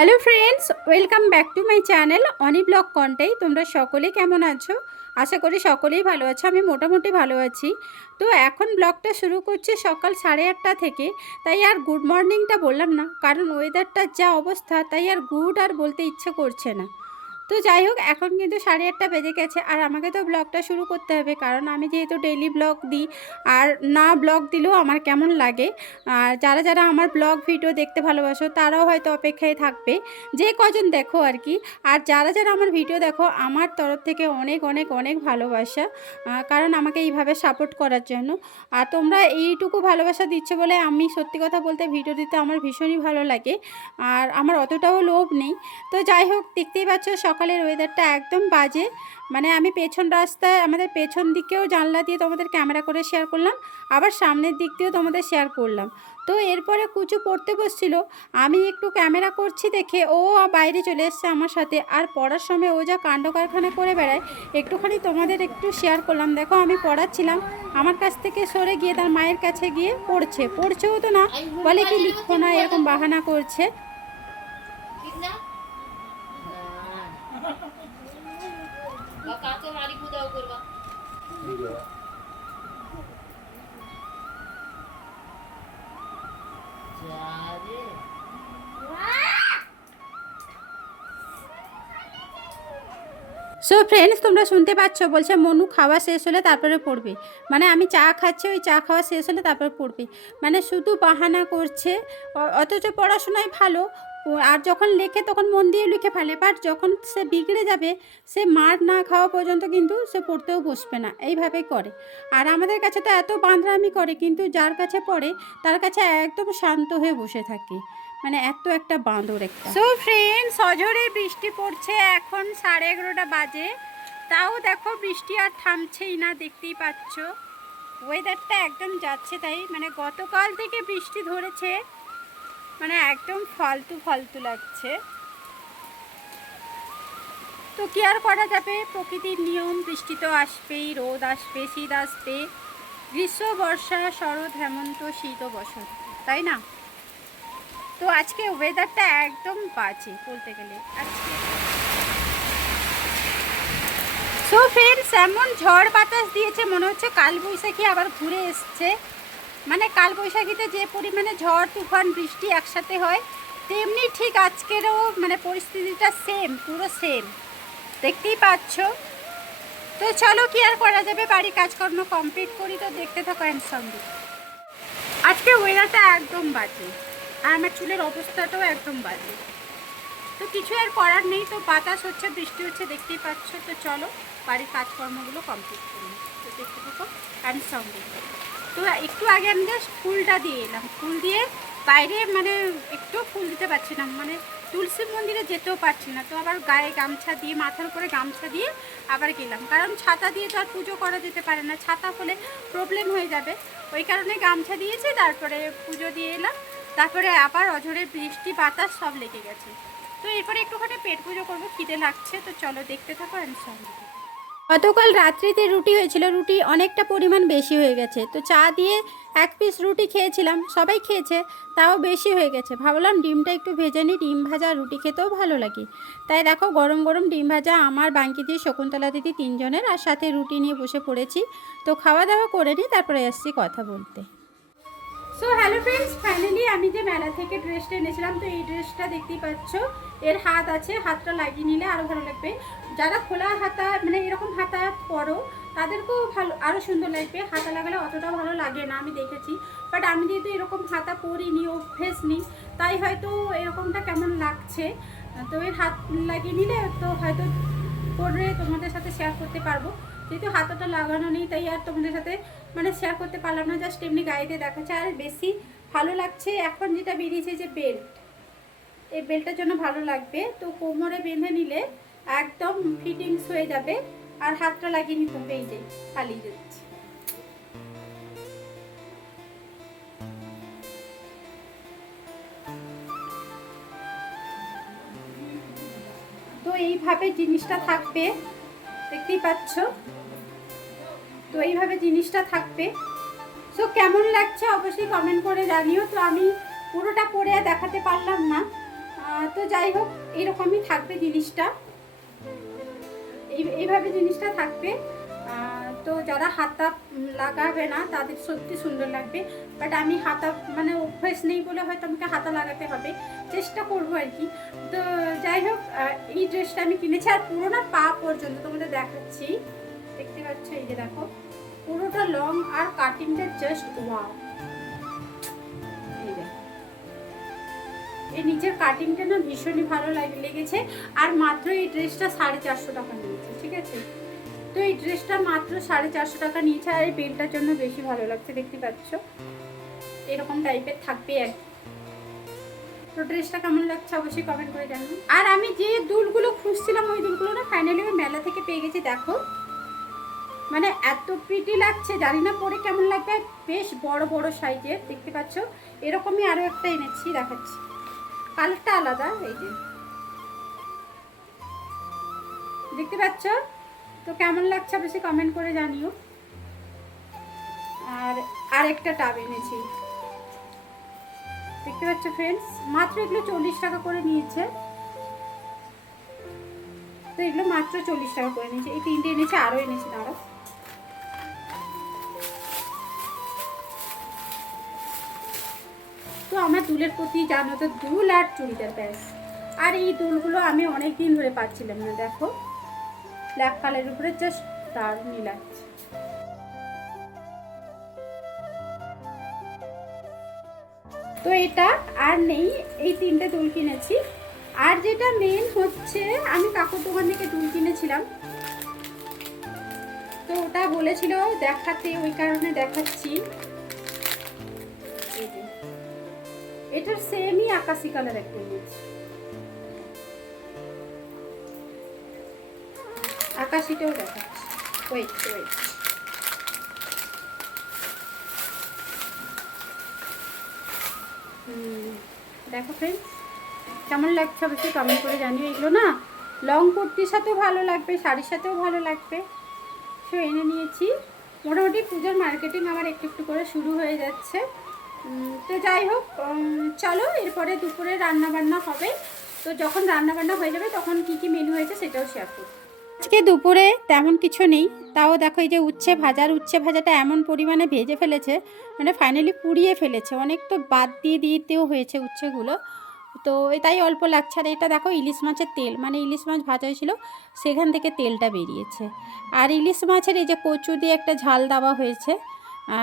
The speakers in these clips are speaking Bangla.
Hello friends, welcome back to my channel Oni blog কন্টেই। তোমরা সকলে কেমন আছো? আশা করি সকলেই ভালো আছো, আমি মোটামুটি ভালো আছি। তো এখন ব্লগটা শুরু করছি সকাল সাড়ে আটটা থেকে, তাই আর গুড মর্নিংটা বললাম না, কারণ ওয়েদারটার যা অবস্থা, তাই আর গুড আর বলতে ইচ্ছে করছে না। তো যাই হোক, এখন কিন্তু সাড়ে আটটা বেজে গেছে আর আমাকে তো ব্লগটা শুরু করতে হবে। কারণ আমি যেহেতু ডেইলি ব্লগ দিই, আর না ব্লগ দিলেও আমার কেমন লাগে? আর যারা যারা আমার ব্লগ ভিডিও দেখতে ভালোবাসো, তারাও হয়তো অপেক্ষায় থাকবে। যে কজন দেখো আর কি। আর যারা যারা আমার ভিডিও দেখো, আমার তরফ থেকে অনেক অনেক অনেক ভালোবাসা কারণ আমাকে এইভাবে সাপোর্ট করার জন্য। আর তোমরা এইটুকু ভালোবাসা দিচ্ছ বলে আমি সত্যি কথা বলতে ভিডিও দিতে আমার ভীষণই ভালো লাগে। আর আমার অতটাও লোভ নেই। তো যাই হোক, দেখতেই পাচ্ছ সকালের ওয়েদারটা একদম বাজে। মানে আমি পেছন রাস্তায়, আমাদের পেছন দিকেও জানলা দিয়ে তোমাদের ক্যামেরা করে শেয়ার করলাম, আবার সামনের দিক দিয়েও তোমাদের শেয়ার করলাম। তো এরপরে কুচু পড়তে বসছিল, আমি একটু ক্যামেরা করছি দেখে ও বাইরে চলে এসছে আমার সাথে। আর পড়ার সময় ও যা কাণ্ড কারখানা করে বেড়ায়, একটুখানি তোমাদের একটু শেয়ার করলাম। দেখো আমি পড়াচ্ছিলাম, আমার কাছ থেকে সরে গিয়ে তার মায়ের কাছে গিয়ে পড়ছে। পড়ছেও তো না, বলে কি লিখব না, এরকম বাহানা করছে। সো ফ্রেন্ডস তোমরা শুনতে পাচ্ছ বলছে মনু খাওয়া শেষ হলে তারপরে পড়বে। মানে আমি চা খাচ্ছি ওই চা খাওয়া শেষ হলে তারপরে পড়বে। মানে শুধু বাহানা করছে অথচ পড়াশোনায় ভালো আর যখন লেখে তখন মন দিয়ে লিখে ফেলে বাট যখন সে বিগড়ে যাবে, সে মার না খাওয়া পর্যন্ত কিন্তু সে পড়তেও বসবে না। এইভাবেই করে। আর আমাদের কাছে তো এত বাঁধরামি করে, কিন্তু যার কাছে পড়ে, তার কাছে একদম শান্ত হয়ে বসে থাকে। মানে এত একটা বাঁদর একটা। সো ফ্রেন্ড সজোরে বৃষ্টি পড়ছে, এখন সাড়ে এগারোটা বাজে। তাও দেখো বৃষ্টি আর থামছেই না, দেখতেই পাচ্ছ। ওয়েদারটা একদম যাচ্ছে তাই মানে গতকাল থেকে বৃষ্টি ধরেছে। মানে একদম ফালতু ফালতু লাগছে। তো কি আর করা যাবে? প্রকৃতির নিয়ম, বৃষ্টি তো আসবেই, রোদ আসবে, শীত আসবে। গ্রীষ্ম, বর্ষা, শরৎ, হেমন্ত, শীত ও বসন্ত, তাই না? তো আজকে ওয়েদারটা একদম বাজে বলতে গেলে। আজকে সো ফ্রেন্ডস এমন ঝড় বাতাস দিয়েছে, মনে হচ্ছে কাল বৈশাখী আবার ঘুরে এসছে। মানে কাল বৈশাখীতে যে পরিমাণে ঝড়, তুফান, বৃষ্টি একসাথে হয়, তেমনি ঠিক আজকেরও মানে পরিস্থিতিটা সেম পুরো সেম দেখতেই পাচ্ছ। তো চলো কি আর করা যাবে? বাড়ি কাজকর্ম কমপ্লিট করি তো, দেখতে থাকো এর সঙ্গে। আজকে ওয়েদারটা একদম বাজে, আর আমার চুলের অবস্থাটাও একদম বাজে। তো কিছু আর করার নেই তো, বাতাস হচ্ছে, বৃষ্টি হচ্ছে, দেখতেই পাচ্ছ। তো চলো, বাড়ির কাজকর্মগুলো কমপ্লিট করি। তো দেখতে থাকো অ্যান্ড সঙ্গে। তো একটু আগে আমি জাস্ট ফুলটা দিয়ে এলাম। ফুল দিয়ে বাইরে মানে একটু ফুল দিতে পারছি না। মানে তুলসী মন্দিরে যেতেও পারছি না। তো আবার গায়ে গামছা দিয়ে, মাথার উপরে গামছা দিয়ে আবার গেলাম। কারণ ছাতা দিয়ে তো আর পুজো করা যেতে পারে না। ছাতা হলে প্রবলেম হয়ে যাবে। ওই কারণে গামছা দিয়েছি, তারপরে পুজো দিয়ে এলাম। তারপরে আবার অঝরে বৃষ্টি, বাতাস সব লেগে গেছে। তো এরপরে একটুখানি পেট পুজো করব। খিদে লাগছে, তো চলো দেখতে থাকো আমি সঙ্গে গতকাল রাত্রিতে রুটি হয়েছিল, রুটি অনেকটা পরিমাণ বেশি হয়ে গেছে। তো চা দিয়ে এক পিস রুটি খেয়েছিলাম, সবাই খেয়েছে, তাও বেশি হয়ে গেছে। ভাবলাম ডিমটা একটু ভেজে নিই, ডিম ভাজা রুটি খেতেও ভালো লাগে। তাই দেখো, গরম গরম ডিম ভাজা আমার বাঙ্কি দিয়ে শকুন্তলা দিদি তিনজনের, আর সাথে রুটি নিয়ে বসে পড়েছি। তো খাওয়া দাওয়া করে নিই, তারপরে এসছি কথা বলতে। সো হ্যালো ফ্রেন্ডস ফাইনালি আমি যে মেলা থেকে ড্রেসটা এনেছিলাম, তো এই ড্রেসটা দেখতেই পাচ্ছ। এর হাত আছে, হাতটা লাগিয়ে নিলে আরও ভালো লাগবে। যারা খোলা হাতা মানে এরকম হাতা পরো, তাদেরকেও ভালো আরও সুন্দর লাগবে। হাতা লাগালে অতটা ভালো লাগে না, আমি দেখেছি। বাট আমি যেহেতু এরকম হাতা পরিনি, অভ্যেস নিই, তাই হয়তো এরকমটা কেমন লাগছে? তো এর হাত লাগিয়ে নিলে তো হয়তো পরে তোমাদের সাথে শেয়ার করতে পারব। যেহেতু হাতাটা লাগানো নেই, তাই আর তোমাদের সাথে মানে শেয়ার করতে পারলাম না জাস্ট এমনি গাড়িতে দেখাচ্ছে। আর বেশি ভালো লাগছে এখন যেটা বেরিয়েছে যে বেল্ট এই বেল্টের জন্য ভালো লাগবে। তো কোমরে বেঁধে নিলে একদম ফিটিংস হয়ে যাবে। আর হাতটা লাগিয়ে নিতে হবে এই যে, পালিয়ে যাচ্ছে। তো এইভাবে জিনিসটা থাকবে। দেখতেই পাচ্ছ? তো এইভাবে জিনিসটা থাকবে। সো কেমন লাগছে? অবশ্যই কমেন্ট করে জানিও। তো আমি পুরোটা পরে দেখাতে পারলাম না। তো যাই হোক, এরকমই থাকবে জিনিসটা। এই, এইভাবে জিনিসটা থাকবে। তো যারা হাতা লাগাবে না, তাদের সত্যি সুন্দর লাগবে। বাট আমি হাতা মানে অভ্যেস নেই বলে হয়তো আমাকে হাতা লাগাতে হবে। চেষ্টা করব আর কি। তো যাই হোক এই ড্রেসটা আমি কিনেছি আর পুরো না পা পর্যন্ত তোমাদের দেখাচ্ছি। দেখতে পাচ্ছ, এই যে দেখো। পুরোটা লং আর কাটিংটা জাস্ট ওয়াও এই নিচের কাটিংটা না ভীষণই ভালো লাগে, লেগেছে। আর মাত্র এই ড্রেসটা সাড়ে চারশো টাকা নিয়েছে, ঠিক আছে? তো এই ড্রেসটা মাত্র সাড়ে চারশো টাকা নিয়েছে, আর এই বেলটার জন্য বেশি ভালো লাগছে, দেখতে পাচ্ছ? এরকম টাইপের থাকবে আর তো ড্রেসটা কেমন লাগছে অবশ্যই কমেন্ট করে জানান আর আমি যে দুলগুলো খুঁজছিলাম, ওই দুলগুলো না ফাইনালি আমি মেলা থেকে পেয়ে গেছি, দেখো। মানে এত প্রিটি লাগছে, জানি না পরে কেমন লাগবে, বেশ বড় বড় সাইজের দেখতে পাচ্ছ? এরকমই আরও একটা এনেছি, দেখাচ্ছি। কালারটা আলাদা, এই যে। দেখতে পাচ্ছ? তো কেমন লাগছে বেশি কমেন্ট করে জানিও। আর আরেকটা টাব এনেছি। দেখতে পাচ্ছ ফ্রেন্ডস মাত্র এগুলো চল্লিশ টাকা করে নিয়েছে। তো এগুলো মাত্র চল্লিশ টাকা করে নিয়েছে। এই তিনটে এনেছে আরও এনেছে আরও আমার দুলের প্রতি জানো তো দুল আর চুড়িদার ব্যাস আর এই দুলগুলো আমি অনেক দিন ধরে পাচ্ছিলাম না, দেখো। ব্ল্যাক কালারের উপরে জাস্ট দারুণই লাগছে। তো এটা আর নেই, এই তিনটে দুল কিনেছি। আর যেটা মেন হচ্ছে, আমি কাকুর দোকান থেকে দুল কিনেছিলাম। তো ওটা বলেছিল দেখাতে, ওই কারণে দেখাচ্ছি। এটার সেমই আকাশি কালার একটা নিয়েছি আকাশিটাও দেখাচ্ছি। ওয়েট ওয়েট দেখো ফ্রেন্ডস কেমন লাগছে অবশ্যই কমেন্ট করে জানিও। এগুলো না লং কুর্তির সাথেও ভালো লাগবে, শাড়ির সাথেও ভালো লাগবে। সে এনে নিয়েছি। মোটামুটি পুজোর মার্কেটিং আমার একটু একটু করে শুরু হয়ে যাচ্ছে। তো যাই হোক চলো, এরপরে দুপুরে রান্না বান্না হবে। তো যখন রান্না বান্না হয়ে যাবে, তখন কি কি মেনু হয়েছে সেটাও শেয়ার করব। আজকে দুপুরে তেমন কিছু নেই। তাও দেখো এই যে উচ্ছে ভাজার উচ্ছে ভাজাটা এমন পরিমাণে ভেজে ফেলেছে মানে ফাইনালি পুড়িয়ে ফেলেছে। অনেক তো বাদ দিয়ে দিতেও হয়েছে উচ্ছেগুলো। তো তাই অল্প লাগছে। আর এটা দেখো ইলিশ মাছের তেল মানে ইলিশ মাছ ভাজা হয়েছিল, সেখান থেকে তেলটা বেরিয়েছে। আর ইলিশ মাছের এই যে কচু দিয়ে একটা ঝাল দেওয়া হয়েছে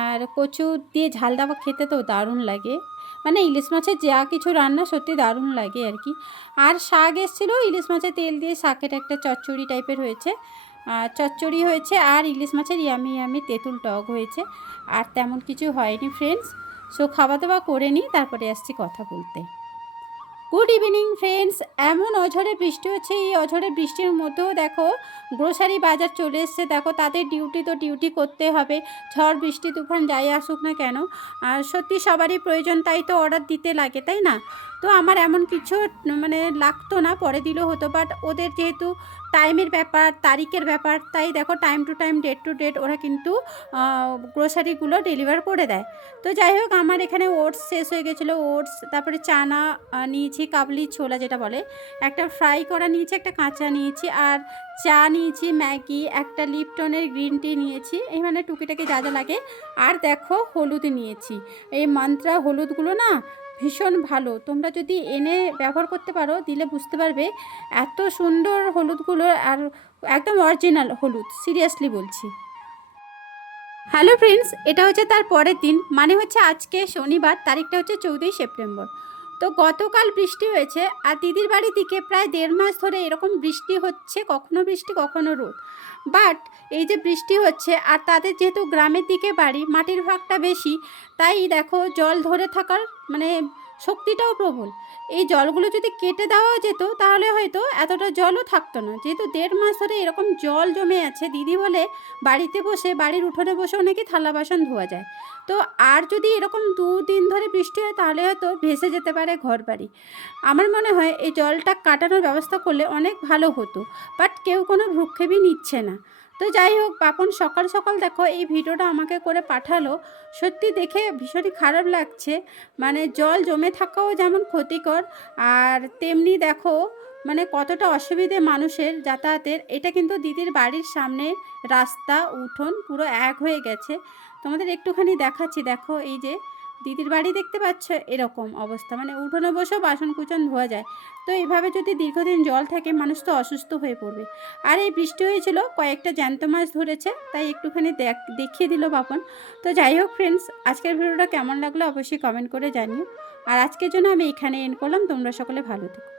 আর কচু দিয়ে ঝাল দেওয়া খেতে তো দারুণ লাগে। মানে ইলিশ মাছের যা কিছু রান্না সত্যি দারুণ লাগে আর কি। আর শাক এসেছিল, ইলিশ মাছের তেল দিয়ে শাকের একটা চচ্চড়ি টাইপের হয়েছে। আর চচ্চড়ি হয়েছে আর ইলিশ মাছের ইয়ামি ইয়ামি তেঁতুল টক হয়েছে। আর তেমন কিছু হয়নি ফ্রেন্ডস সো খাওয়া দাওয়া করে নিই, তারপরে আসছি কথা বলতে। গুড ইভিনিং ফ্রেন্ডস এমন অঝরে বৃষ্টি হচ্ছে, এই অঝরে বৃষ্টির মধ্যেও দেখো গ্রোসারি বাজার চলে এসছে। দেখো তাদের ডিউটি তো ডিউটি করতে হবে। ঝড়, বৃষ্টি, তুফান যাই আসুক না কেন। আর সত্যি সবারই প্রয়োজন, তাই তো অর্ডার দিতে লাগে, তাই না? তো আমার এমন কিছু মানে লাগতো না, পরে দিলেও হতো বাট ওদের যেহেতু টাইমের ব্যাপার, তারিখের ব্যাপার, তাই দেখো time to time date to date ওরা কিন্তু গ্রোসারিগুলো ডেলিভার করে দেয়। তো যাই হোক, আমার এখানে ওটস শেষ হয়ে গেছিল ওটস তারপরে চানা নিয়েছি, কাবলি ছোলা যেটা বলে। একটা ফ্রাই করা নিয়েছি, একটা কাঁচা নিয়েছি, আর চা নিয়েছি, ম্যাগি, একটা লিপটনের গ্রিন টি নিয়েছি, এই মানে টুকিটাকি যা যা লাগে। আর দেখো হলুদ নিয়েছি। এই মান্ত্রা হলুদগুলো না ভীষণ ভালো। তোমরা যদি এনে ব্যবহার করতে পারো, দিলে বুঝতে পারবে এত সুন্দর হলুদগুলো আর একদম অরিজিনাল হলুদ সিরিয়াসলি বলছি। হ্যালো ফ্রেন্ডস এটা হচ্ছে তার পরের দিন মানে হচ্ছে আজকে শনিবার, তারিখটা হচ্ছে চৌদ্দই সেপ্টেম্বর। তো গতকাল বৃষ্টি হয়েছে আর দিদির বাড়ির দিকে প্রায় দেড় মাস ধরে এরকম বৃষ্টি হচ্ছে, কখনো বৃষ্টি, কখনো রোদ। বাট এই যে বৃষ্টি হচ্ছে আর তাদের যেহেতু গ্রামের দিকে বাড়ি, মাটির ভাগটা বেশি, তাই দেখো জল ধরে থাকার মানে শক্তিটাও প্রবল। এই জলগুলো যদি কেটে দেওয়া যেত, তাহলে হয়তো এতটা জলও থাকতো না। যেহেতু দেড় মাস ধরে এরকম জল জমে আছে, দিদি বলে বাড়িতে বসে, বাড়ির উঠোনে বসেও নাকি থালা বাসন ধোয়া যায়। তো আর যদি এরকম দুদিন ধরে বৃষ্টি হয়, তাহলে হয়তো ভেসে যেতে পারে ঘর বাড়ি। আমার মনে হয় এই জলটা কাটানোর ব্যবস্থা করলে অনেক ভালো হতো, বাট কেউ কোনো ভ্রুক্ষেপই নিচ্ছে না। তো যাই হোক, পাপন সকাল সকাল দেখো এই ভিডিওটা আমাকে করে পাঠালো। সত্যি দেখে ভীষণই খারাপ লাগছে। মানে জল জমে থাকাও যেমন ক্ষতিকর, আর তেমনি দেখো মানে কতটা অসুবিধে মানুষের যাতায়াতের। এটা কিন্তু দিদির বাড়ির সামনে রাস্তা, উঠোন পুরো এক হয়ে গেছে। তোমাদের একটুখানি দেখাচ্ছি। দেখো এই যে দিদির বাড়ি দেখতে পাচ্ছ? এরকম অবস্থা। মানে উঠোনে বসেও বাসন কুচন ধোয়া যায়। তো এভাবে যদি দীর্ঘদিন জল থাকে, মানুষ তো অসুস্থ হয়ে পড়বে। আর এই বৃষ্টি হয়েছিল, কয়েকটা জ্যান্ত মাছ ধরেছে, তাই একটুখানি দেখ, দেখিয়ে দিল বাপন। তো যাই হোক ফ্রেন্ডস আজকের ভিডিওটা কেমন লাগল অবশ্যই কমেন্ট করে জানিও। আর আজকের জন্য আমি এখানে এন্ড করলাম। তোমরা সকলে ভালো থেকো।